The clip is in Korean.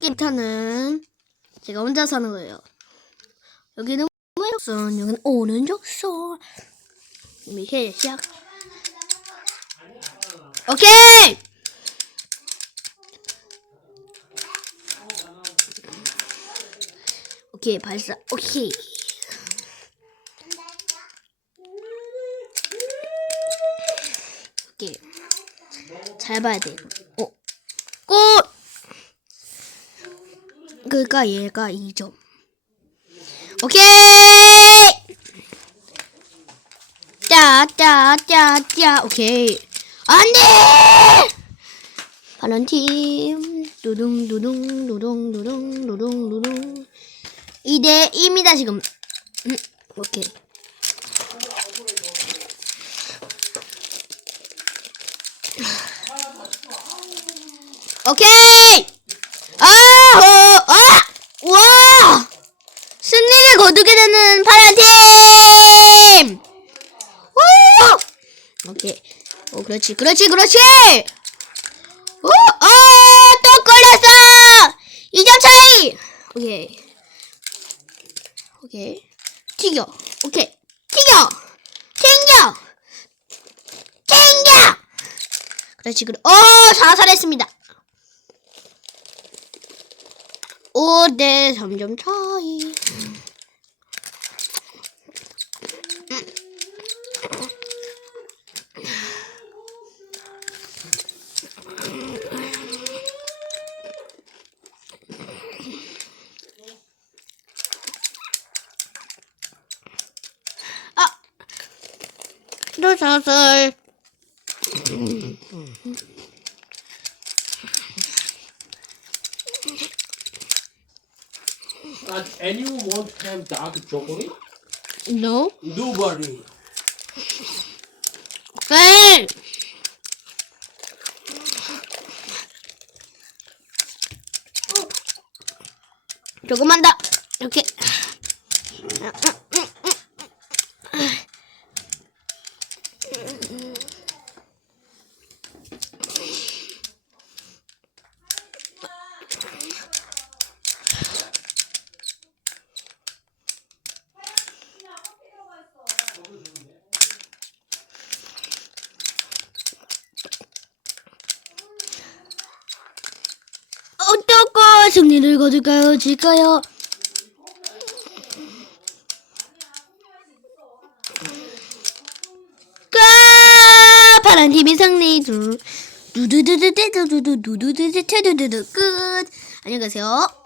게임타는 제가 혼자 사는 거예요. 여기는 왼쪽선, 여기는 오른쪽선. 이미 시작. 오케이! 오케이, 발사. 오케이. 오케이. 잘 봐야 돼. 어. 꽃! 그러니까 얘가 2점. 오케이! 짜, 짜, 짜, 짜. 오케이. 안 돼! 파란 팀. 두둥, 두둥, 두둥, 두둥, 두둥, 두둥. 2대 2입니다, 지금. 음, 오케이. 오케이! 거두게 되는 파란 팀! 오! 오케이. 오, 그렇지, 그렇지, 그렇지! 오, 아, 또 걸렸어! 2점 차이! 오케이. 오케이. 튀겨. 오케이. 튀겨! 튕겨! 튕겨! 그렇지, 그래. 어, 자살했습니다. 5대 3점 차이. 또 자살. Does anyone want to have dark chocolate? No? Nobody. 네. 조금만 더 이렇게 어떨까 승리를 거둘까요? 질까요? 까 파란 팀이 승리. 두 두두두두두두두두두두두두두. 끝. 안녕히 가세요.